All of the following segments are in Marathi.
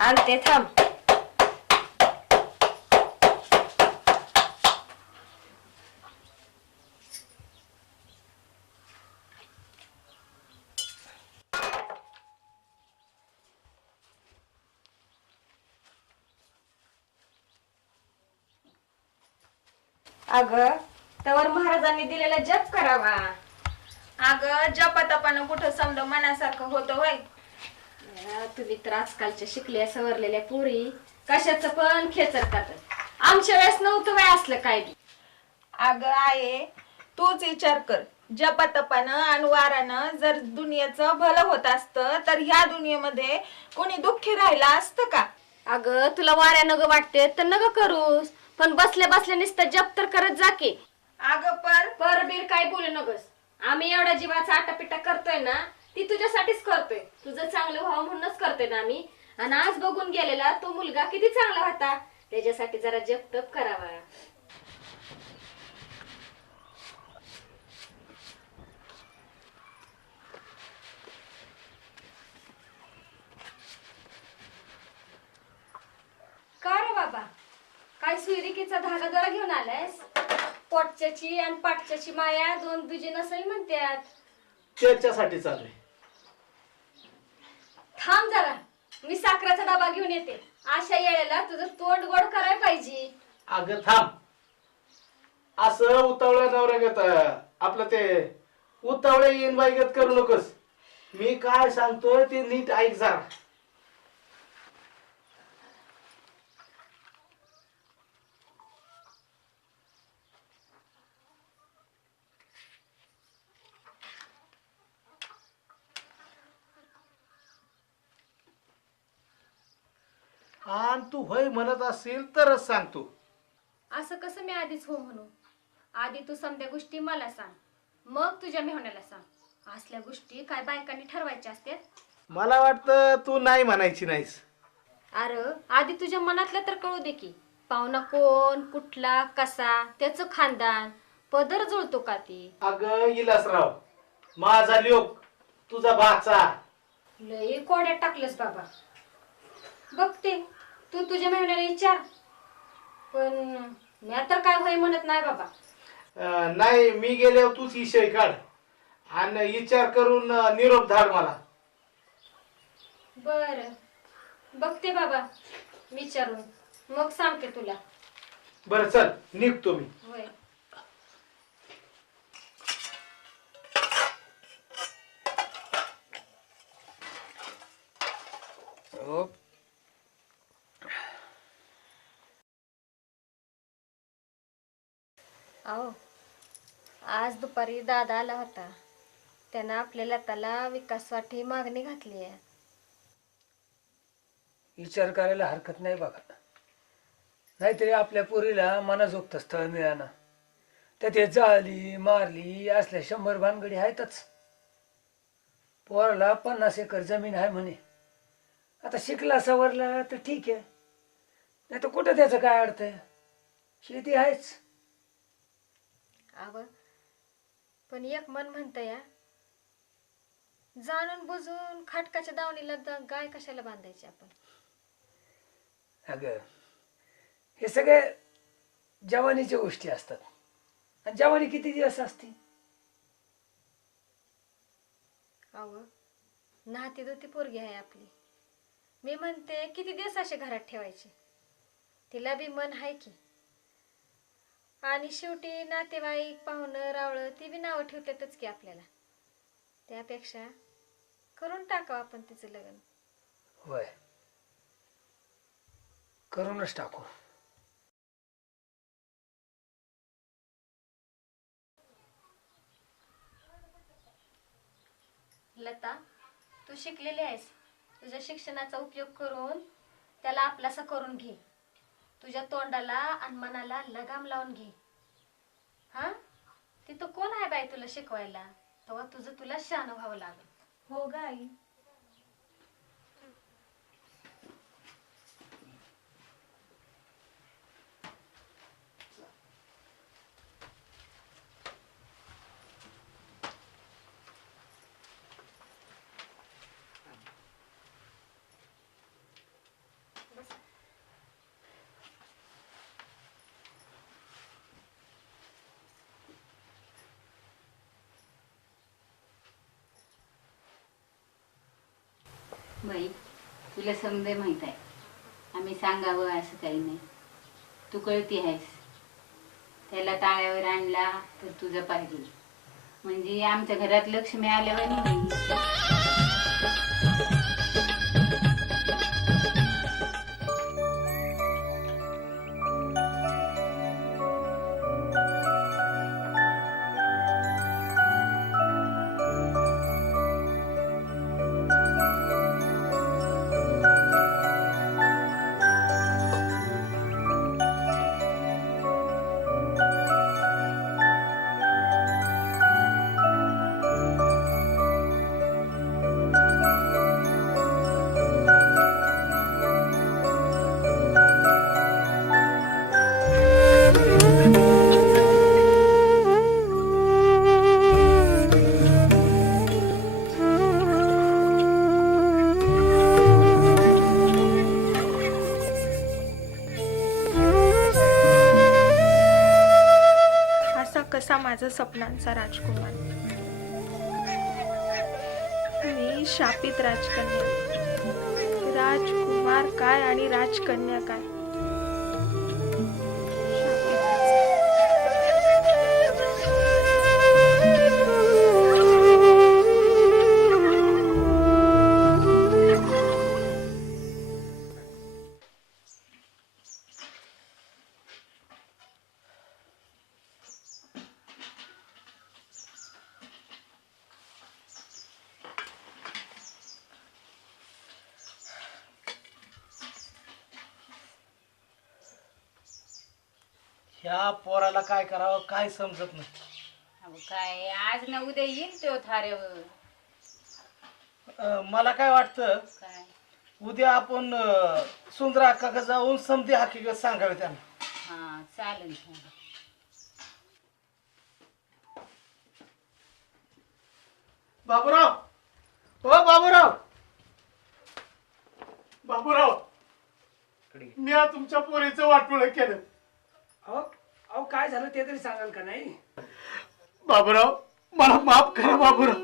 आणते थांब. अगं तवर महाराजांनी दिलेला जप करावा. अगं जपातपानं कुठं समजा मनासारखं होतं होय. तुम्ही तर आजकालच्या शिकल्या सवरलेल्या पोरी कशाचं पण खेचरतात. आमच्या वेळेस नव्हतं वय असलं काय बी. अगं आहे तूच विचार कर, जपातपानं आणि वारानं जर दुनियेचं भलं होत असतं तर ह्या दुनियेमध्ये कोणी दुःखी राहिलं असतं का? अगं तुला वाऱ्या नग वाटते तर नग करूस, पण बसल्या बसल्या नुसतं जप तर करत जा की. अगं परबीर काय बोलू नगस. आम्ही एवढा जीवाचा आटापिटा करतोय ना ती तुझ्यासाठीच करतोय. तुझं चांगलं व्हावं म्हणूनच करतोय ना आम्ही. आणि आज बघून गेलेला तो मुलगा किती चांगला होता, त्याच्यासाठी जरा जप तप करावा. का रे बाबा, काय सुरिकेचा धागा जरा घेऊन आलायस? पोटच्याची आणि पाटच्याची माया दोन दुजी नसेल म्हणतात. त्याच्यासाठी चालू आहे. थांब जरा, मी साखरेचा डबा घेऊन येते. अशा येळेला तुझं तोंड गोड करायला पाहिजे. अगं थांब, असं उतावळ्या नवऱ्यागत आपलं ते उतावळ्या येईन बाईगत करू नकोस. मी काय सांगतोय ते नीट ऐक जरा. आणि तू होय म्हणत असेल तरच सांगतो. असं कसं मी आधीच हो म्हणू? आधी तू समध्या गोष्टी मला सांग, मग तुझ्या मेहण्याला सांग. असल्या गोष्टी काय बायकांनी ठरवायच्या असतात? मला वाटतं तू नाही म्हणायची नाहीस. अरे आधी तुझ्या मनातलं तर कळू दे की. पाहुणा कोण, कुठला, कसा, त्याचं खानदान, पदर जुळतो का ती? अगं इलासराव, माझा लोक तुझा भाचा. लय कोड्यात टाकलंस बाबा. बघते तू तुझ्या मेहण्याला विचार, पण मी तर काय होय म्हणत नाही बाबा. नाही, मी गेल्यावर तूच विषय काढ आणि विचार करून निरोप धाड मला. बर बघते बाबा विचारून, मग सांगते तुला. बरं चल निघतो मी. होय. अहो आज दुपारी दादा आला होता. त्यानं आपल्या लताला विकासासाठी मागणी घातली आहे. विचार करायला हरकत नाही बघा. नाहीतरी आपल्या पोरीला मनाजोगतं स्थळ मिळालं, तर ते जाळली मारली असल्या 100 भानगडी आहेतच. पोराला 50 एकर जमीन आहे म्हणे. आता शिकला सवरला तर ठीक आहे, नाही तर कुठं त्याचं काय अर्थ आहे? शेती आहेच. अव पण एक मन म्हणतं या, जाणून बुजून खाटकाच्या दावणीला गाय कशाला बांधायची आपण? अगं हे सगळे जवानीच्या गोष्टी असतात. आणि जवानी किती दिवस असते? अव नाती दोती पोरगी आहे आपली. मी म्हणते किती दिवस असे घरात ठेवायचे? तिला बी मन आहे की. आणि शेवटी नातेवाईक पाहुणं रावळं ती बी नावं ठेवतातच की आपल्याला. त्यापेक्षा करून टाकावं आपण तिचं लग्न. होय, करूनच टाकू. लता, तू शिकलेली आहेस. तुझ्या शिक्षणाचा उपयोग करून त्याला आपलासा करून घे. तुझ्या तोंडाला आणि मनाला लगाम लावून घे. हा, तिथं कोण आहे बाई तुला शिकवायला? तेव्हा तुझं तुला शहाणं व्हावं लागेल. हो गाई. बाई तुला समजे माहीत आहे, आम्ही सांगावं असं काही नाही. तू कळती आहेस. त्याला ताळ्यावर आणला तर तुझं पाहिजे, म्हणजे आमच्या घरात लक्ष्मी आल्यावर नाही. असा कसा माझा स्वप्नांचा राजकुमार. मी शापित राजकन्या. राजकुमार काय आणि राजकन्या काय. ह्या पोराला काय करावं काय समजत नाही. अहो काय, आज ना उद्या येईल तो थाऱ्यावर. मला काय वाटतं काय उद्या आपण सुंदरा काका जाऊन समधी हकीकत सांगावे त्यांना. हा चालेल चालेल. बाबूराव, हो बाबूराव, बाबूराव, मी आज तुमच्या पोरीचं वाटोळं केलं. अहो अहो काय झालं ते तरी सांगाल का नाही? बाबूराव, मला माफ करा बाबूराव,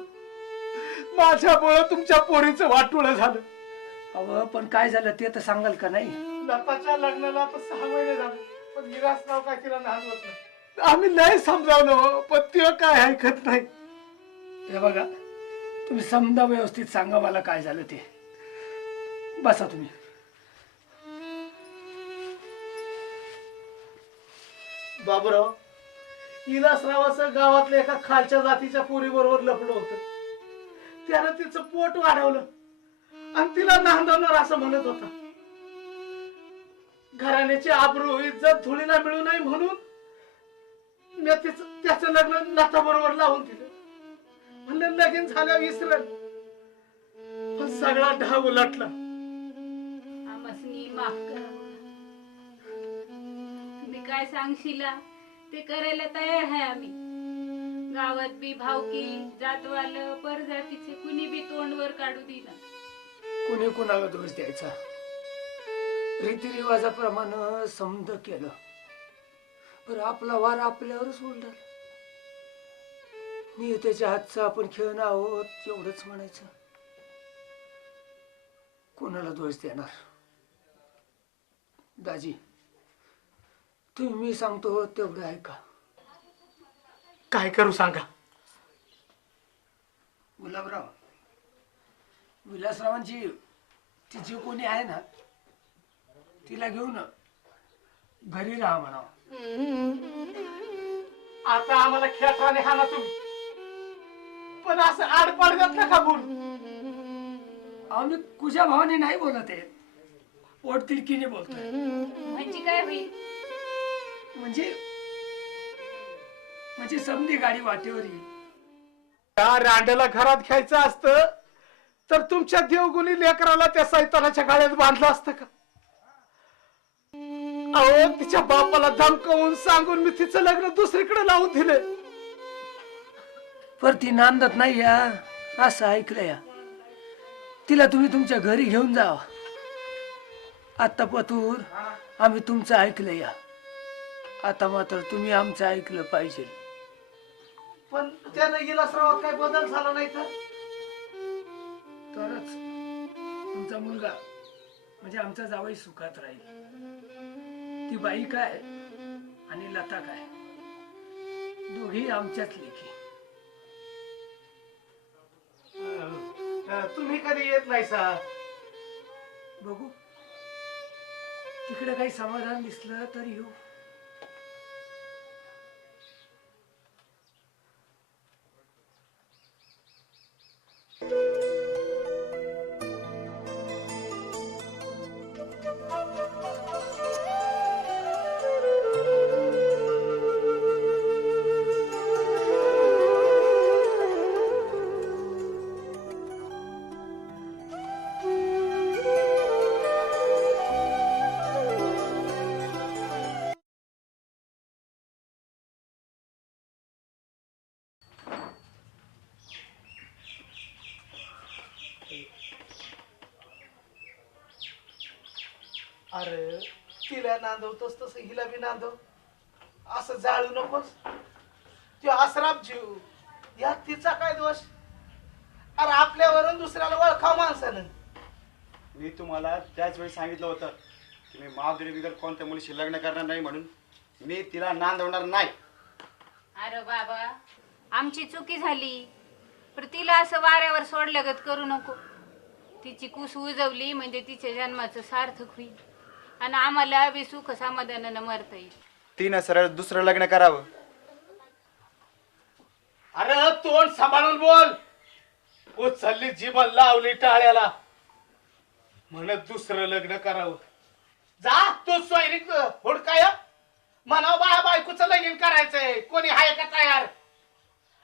माझ्यामुळे तुमच्या पोरीचं वाटोळं झालं. अहो पण काय झालं ते तर सांगाल का नाही? लताच्या लग्नाला आता 6 महिने झाले, पण विलासराव काय तिला नांदवत नाही. आम्ही नाही समजावलं, पण ते काय ऐकत नाही. हे बघा, तुम्ही समजा व्यवस्थित सांगा मला काय झालं ते. बसा तुम्ही. बाबूराव, विलासरावाचं गावातल्या एका खालच्या जातीच्या पोरीबरोबर लफडं होतं. त्यानं तिचं पोट वाढवलं आणि तिला नांदवणार असं म्हणत होता. घराण्याची आबरू इज्जत धुळीला मिळू नये म्हणून मी त्याचं लग्न लता बरोबर लावून दिलं. म्हणलं लगीन झाल्या विसरल, पण सगळा ढाग उलटला. आम्हासनी माफ करा. तुम्ही काय सांगशीला ते करायला तयार आहे आम्ही. गावात बी भावकी जातवाल परजातीचे कुणी बी तोंडवर काढू दिला. कुणी कुणाला दोष द्यायचा? रीतिरिवाजाप्रमाणे समज केलं, बरं आपला वार आपल्यावरच उलटला. नियतीच्या हातचा आपण खेळणं आहोत एवढंच म्हणायचं. कोणाला दोष देणार? दाजी, तुम्ही मी सांगतो तेवढं ऐका. काय करू सांगा. गुलाबराव, विलासरावांची तिची कोणी आहे ना, तिला घेऊन घरी राहा म्हणावं. आता आम्हाला खेळाने हाना तुम्ही, पण असं आडपाड घातलं का बोल. आम्ही कुझ्या भावाने नाही बोलत आहे, पोट तिडकीने बोलतोय. म्हणजे काय होईल? म्हणजे समधी गाडी वाटेवर येईल. त्या रांड्याला घरात घ्यायचं असतं तर तुमच्या देवगुणी लेकराला त्या सैतानाच्या गाड्यात बांधलं असतं का? अहो, तिच्या बापाला धमकावून सांगून मी तिचं लग्न दुसरीकडे लावून दिले. पर ती नांदत नाही या असं ऐकलं या. तिला तुम्ही तुमच्या घरी घेऊन जावा. आता पतूर आम्ही तुमचं ऐकलं या, आता मात्र तुम्ही आमचं ऐकलं पाहिजे. पण त्यानं विलासरावात काय बदल झाला नाही तर तरच तुमचा मुलगा म्हणजे आमचा जावई सुखात राहील. ती बाई काय आणि लता काय, दोघी आमच्याच लेखी. तुम्ही कधी येत नाही सा? बघू, तिकडे काही समाधान दिसलं तर येऊ. अरे तिला नांदवतोस तसं हिला बी नांदव. असं जाळू नकोस. तो आसराप जीव, यात तिचा काय दोष? अरे आपल्यावरून दुसऱ्याला ओळखाव माणसानं. मी तुम्हाला त्याच वेळी सांगितलं होतं की मी माधुरी बिगर कोणत्या मुलीशी लग्न करणार नाही म्हणून. मी तिला नांदवणार नाही. अरे बाबा, आमची चुकी झाली, पण तिला असं वाऱ्यावर सोडल्यागत करू नको. तिची कुस उजवली म्हणजे तिच्या जन्माचं सार्थक होईल आणि आम्हाला बी सुख समाधानानं मरता येईल. तिनं सरळ दुसरं लग्न करावं. अरे तोंड सांभाळून बोल. उचलली जीवन लावली टाळ्याला, म्हणत दुसरं लग्न करावं. जा तू सोयरीक हुडकाय. म्हणाव बाया बायकोचं लगीन करायचंय, कोणी हाय का तयार?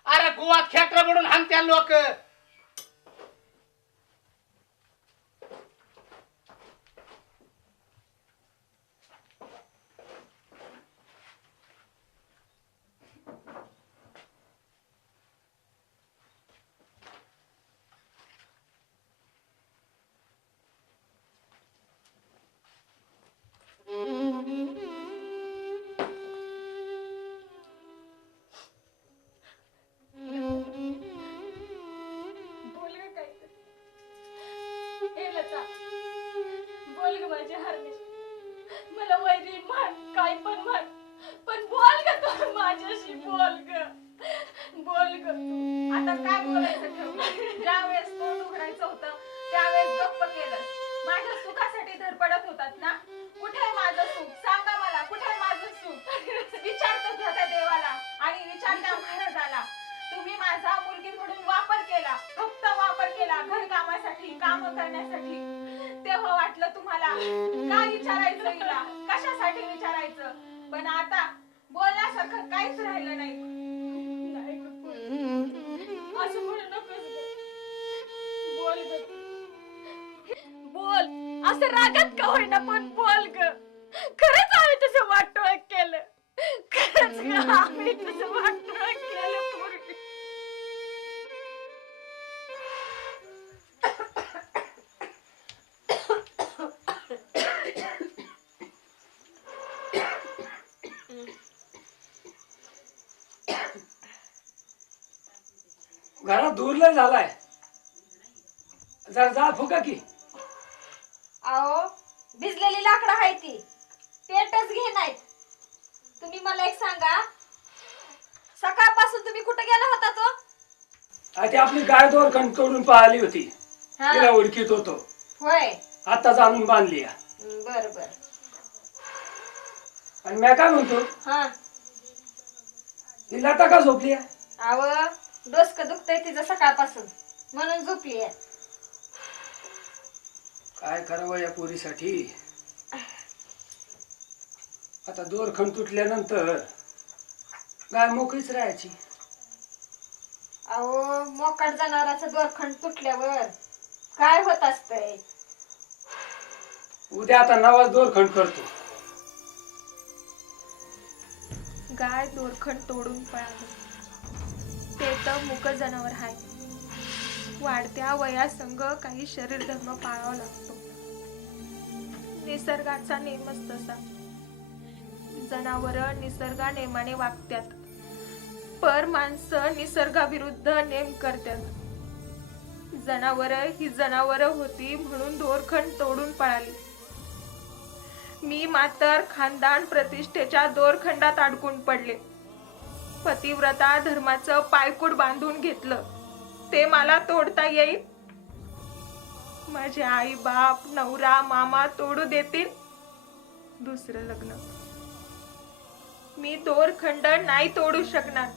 अरे गुवात खेटर म्हणून हाणत्या लोक. बोल ग काय बोल ग माझी हरणी. मला वैरी म्हण, काय पण म्हण, पण बोल ग तू माझ्याशी. बोल ग, बोल ग. आता काय बोलायचं ठरवलं? ज्यावेळेस तोंड उघडायचं होतं त्यावेळेस गप्प केलं. माझ्या सुखासाठी धडपडत होतात ना. कुठे आहे माझं सुख? सांगा मला, कुठे आहे माझं सुख? विचारत होत्या देवाला आणि विचारल्या खरं झाला. तुम्ही माझा मुलगी म्हणून वापर केला, फक्त वापर केला घरकामासाठी, काम करण्यासाठी. तेव्हा वाटलं तुम्हाला काय विचारायचं हिला, कशासाठी विचारायचं. पण आता बोलण्यासारखं काहीच राहिलं नाही. असं म्हणू नकोस ग. बोल ग, बोल. असं रागात का होईना पण बोल ग. खरंच आम्ही तसं वाटोळ केलं. खरंच ग, आम्ही तसं वाटोळ केलं पूर्वी. घरात दूरला झालाय, जरा जाळ फुका की. अहो भिजलेली लाकडं आहे ती, पेटच घे नाहीत. तुम्ही मला एक सांगा, सकाळपासून तुम्ही कुठे गेला होता तो? आधी आपली गाय दोर कणकवडून पाहिली होती, हा. तिला ओळखीत होतो. होय, आताच आणून बांधली. बर बर. आणि मी काय म्हणतो, हा, ही लता का झोपली? अव डोसकं दुखतंय तिचं सकाळपासून, म्हणून झोपली. काय करावं या पोरीसाठी. आता दोरखंड तुटल्यानंतर गाय मोकळीच राहायची. अहो मोकाट जनावराचं दोरखंड तुटल्यावर काय होत असतंय? उद्या आता नवाच दोरखंड करतो. गाय दोरखंड तोडून पळाली. ते तर मुक जनावर आहे. वाढत्या वयासंग काही शरीर धर्म पाळावा लागतो. निसर्गाचा नेमच तसा. जनावर निसर्गा नेमाने वागतात, पर माणसं निसर्गाविरुद्ध नेम करतात. जनावर ही जनावर होती म्हणून दोरखंड तोडून पळाली. मी मात्र खानदान प्रतिष्ठेच्या दोरखंडात अडकून पडले. पतिव्रता धर्माचं पायकूड बांधून घेतलं. ते मला तोडता येईल? माझे आई बाप नवरा मामा तोडू देतील दुसरं लग्न? मी दोरखंड नाही तोडू शकणार.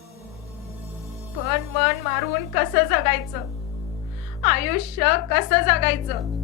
पण मन मारून कसं जगायचं? आयुष्य कसं जगायचं?